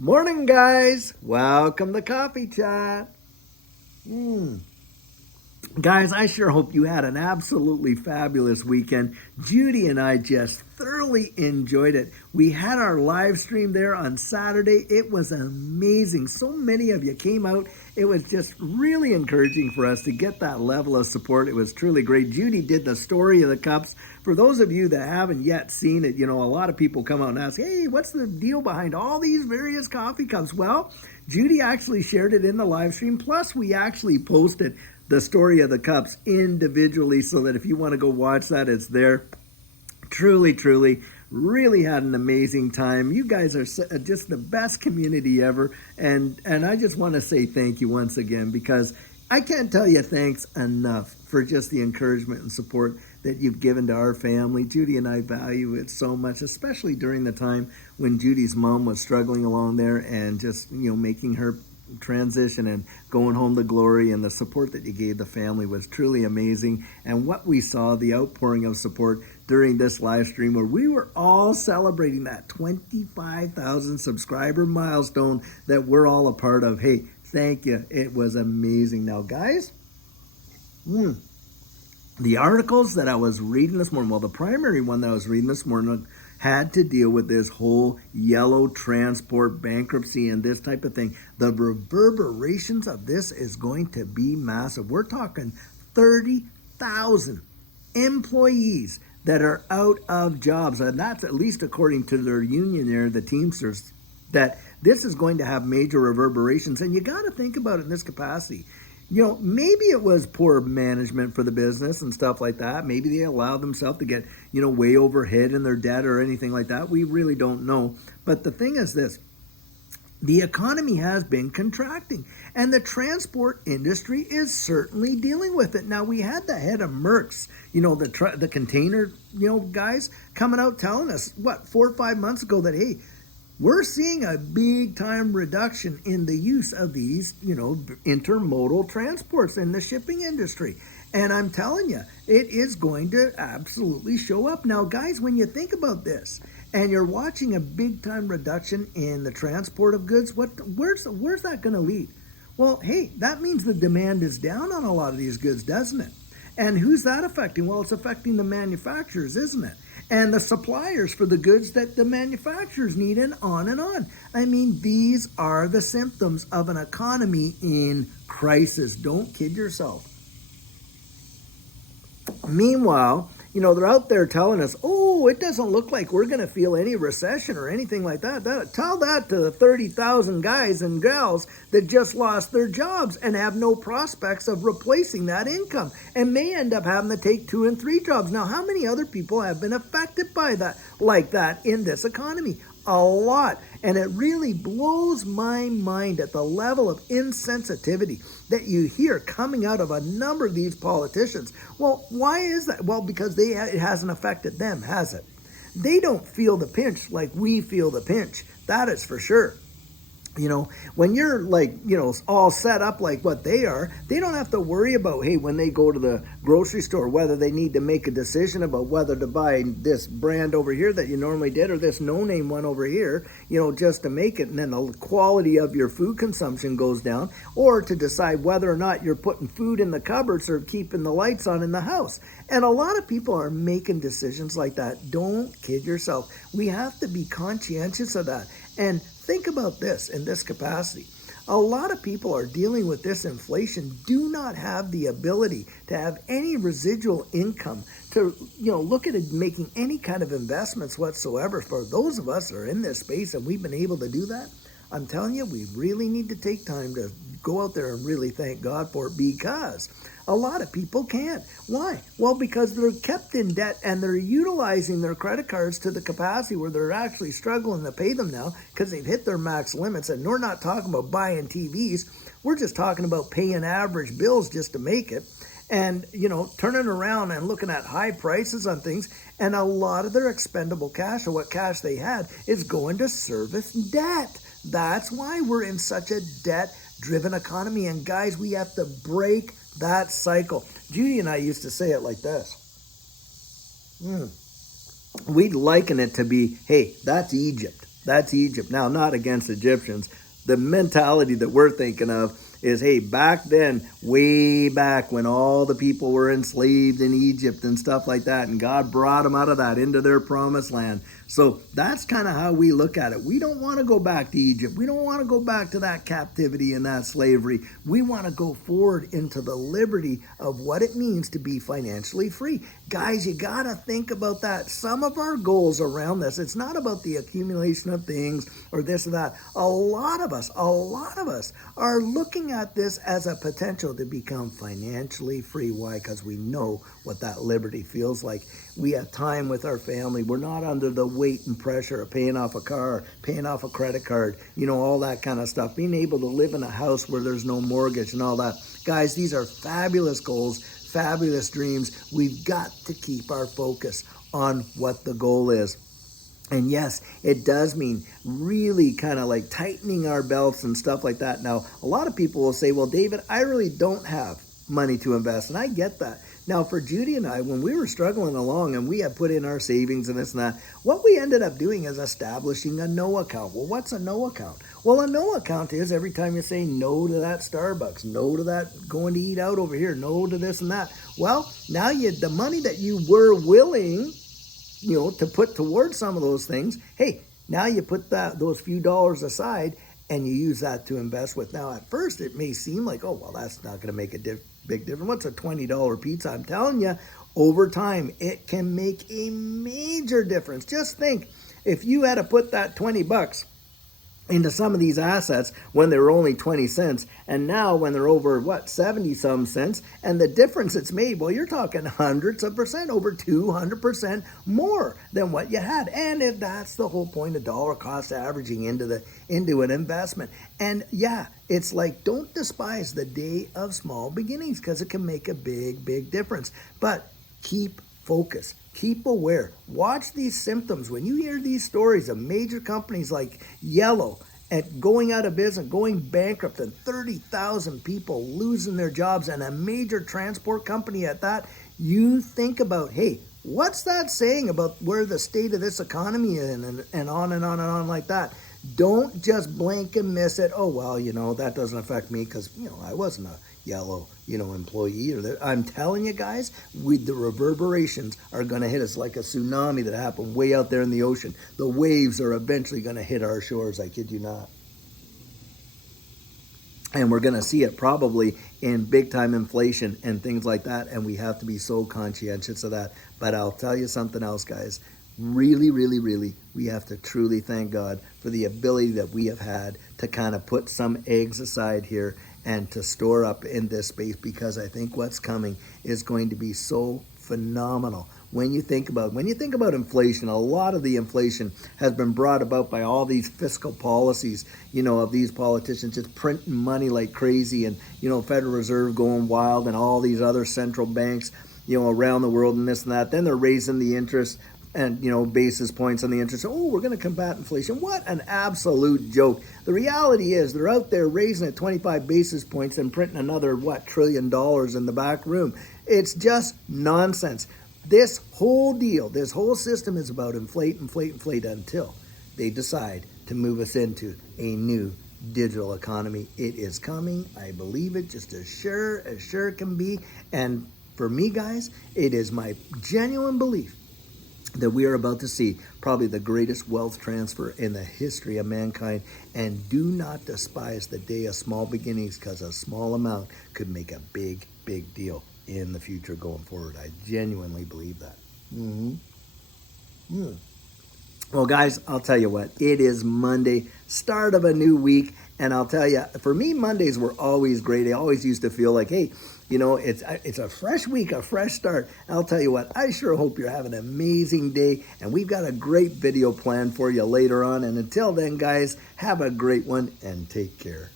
Morning, guys. Welcome to Coffee Chat. Mm. Guys, I sure hope you had an absolutely fabulous weekend. Judy and I just thoroughly enjoyed it. We had our live stream there on Saturday. It was amazing. So many of you came out. It was just really encouraging for us to get that level of support. It was truly great. Judy did the story of the cups. For those of you that haven't yet seen it, a lot of people come out and ask, hey, what's the deal behind all these various coffee cups? Well, Judy actually shared it in the live stream. Plus, we actually posted the story of the cups individually so that if you want to go watch that, it's there. Truly, truly, really had an amazing time. You guys are just the best community ever. And I just want to say thank you once again, because I can't tell you thanks enough for just the encouragement and support that you've given to our family. Judy and I value it so much, especially during the time when Judy's mom was struggling along there and just, making her transition and going home to glory. And the support that you gave the family was truly amazing. And what we saw, the outpouring of support during this live stream, where we were all celebrating that 25,000 subscriber milestone that we're all a part of. Hey, thank you. It was amazing. Now, guys, the articles that I was reading this morning, well, the primary one that I was reading this morning had to deal with this whole yellow transport bankruptcy and this type of thing. The reverberations of this is going to be massive. We're talking 30,000 employees that are out of jobs, and that's at least according to their union there, the Teamsters, that this is going to have major reverberations. And you got to think about it in this capacity. Maybe it was poor management for the business and stuff like that. Maybe they allowed themselves to get, way overhead in their debt or anything like that. We really don't know. But the thing is this: the economy has been contracting, and the transport industry is certainly dealing with it. Now, we had the head of Merck's, the container, guys coming out telling us, 4 or 5 months ago, that, hey, we're seeing a big time reduction in the use of these, intermodal transports in the shipping industry. And I'm telling you, it is going to absolutely show up. Now, guys, when you think about this and you're watching a big time reduction in the transport of goods, where's that going to lead? Well, hey, that means the demand is down on a lot of these goods, doesn't it? And who's that affecting? Well, it's affecting the manufacturers, isn't it? And the suppliers for the goods that the manufacturers need, and on and on. I mean, these are the symptoms of an economy in crisis. Don't kid yourself. Meanwhile, they're out there telling us, oh, it doesn't look like we're going to feel any recession or anything like that. Tell that to the 30,000 guys and gals that just lost their jobs and have no prospects of replacing that income and may end up having to take 2 and 3 jobs. Now, how many other people have been affected by that, like that, in this economy? A lot. And it really blows my mind at the level of insensitivity that you hear coming out of a number of these politicians. Well, why is that? Well, because it hasn't affected them, has it? They don't feel the pinch like we feel the pinch. That is for sure. When you're all set up like what they are, they don't have to worry about, hey, when they go to the grocery store, whether they need to make a decision about whether to buy this brand over here that you normally did or this no-name one over here, just to make it. And then the quality of your food consumption goes down, or to decide whether or not you're putting food in the cupboards or keeping the lights on in the house. And a lot of people are making decisions like that. Don't kid yourself. We have to be conscientious of that. And think about this in this capacity. A lot of people are dealing with this inflation, do not have the ability to have any residual income to, look at it making any kind of investments whatsoever. For those of us that are in this space and we've been able to do that, I'm telling you, we really need to take time to go out there and really thank God for it, because a lot of people can't. Why? Well, because they're kept in debt and they're utilizing their credit cards to the capacity where they're actually struggling to pay them now because they've hit their max limits. And we're not talking about buying TVs. We're just talking about paying average bills just to make it. And, turning around and looking at high prices on things. And a lot of their expendable cash, or what cash they had, is going to service debt. That's why we're in such a debt-driven economy. And guys, we have to break that cycle. Judy and I used to say it like this. We'd liken it to be, hey, that's Egypt. That's Egypt. Now, not against Egyptians. The mentality that we're thinking of is, hey, back then, way back when all the people were enslaved in Egypt and stuff like that, and God brought them out of that into their promised land. So that's kind of how we look at it. We don't want to go back to Egypt. We don't want to go back to that captivity and that slavery. We want to go forward into the liberty of what it means to be financially free. Guys, you got to think about that. Some of our goals around this, it's not about the accumulation of things or this or that. A lot of us are looking at this as a potential to become financially free. Why? Because we know what that liberty feels like. We have time with our family. We're not under the weight and pressure of paying off a car, paying off a credit card, all that kind of stuff. Being able to live in a house where there's no mortgage and all that. Guys, these are fabulous goals, fabulous dreams. We've got to keep our focus on what the goal is. And yes, it does mean really kind of like tightening our belts and stuff like that. Now, a lot of people will say, well, David, I really don't have money to invest. And I get that. Now, for Judy and I, when we were struggling along and we had put in our savings and this and that, what we ended up doing is establishing a no account. Well, what's a no account? Well, a no account is every time you say no to that Starbucks, no to that going to eat out over here, no to this and that. Well, now the money that you were willing to put towards some of those things, hey, now you put those few dollars aside and you use that to invest with. Now, at first, it may seem like, oh, well, that's not going to make a big difference. What's a $20 pizza? I'm telling you, over time, it can make a major difference. Just think, if you had to put that $20 into some of these assets when they were only 20 cents, and now when they're over 70 some cents, and the difference it's made, well, you're talking hundreds of percent, over 200% more than what you had. And if that's the whole point of dollar cost averaging into an investment. And yeah, it's like, don't despise the day of small beginnings, because it can make a big difference. But keep focus. Keep aware. Watch these symptoms. When you hear these stories of major companies like Yellow and going out of business, going bankrupt, and 30,000 people losing their jobs, and a major transport company at that, you think about, hey, what's that saying about where the state of this economy is, and on and on and on like that. Don't just blink and miss it. Oh, well, that doesn't affect me because, I wasn't a Yellow, employee. I'm telling you guys, the reverberations are going to hit us like a tsunami that happened way out there in the ocean. The waves are eventually going to hit our shores. I kid you not. And we're going to see it probably in big time inflation and things like that. And we have to be so conscientious of that. But I'll tell you something else, guys. Really, we have to truly thank God for the ability that we have had to kind of put some eggs aside here and to store up in this space, because I think what's coming is going to be so phenomenal. When you think about inflation, a lot of the inflation has been brought about by all these fiscal policies, of these politicians just printing money like crazy, and, Federal Reserve going wild, and all these other central banks, around the world, and this and that. Then they're raising the interest and, basis points on the interest. Oh, we're going to combat inflation. What an absolute joke. The reality is they're out there raising it 25 basis points and printing another, $1 trillion in the back room. It's just nonsense. This whole deal, this whole system is about inflate until they decide to move us into a new digital economy. It is coming. I believe it just as sure can be. And for me, guys, it is my genuine belief that we are about to see probably the greatest wealth transfer in the history of mankind. And do not despise the day of small beginnings, because a small amount could make a big deal in the future going forward. I genuinely believe that. Well, guys, I'll tell you what, it is Monday, start of a new week. And I'll tell you, for me, Mondays were always great. I always used to feel like, hey, it's a fresh week, a fresh start. I'll tell you what, I sure hope you're having an amazing day. And we've got a great video planned for you later on. And until then, guys, have a great one and take care.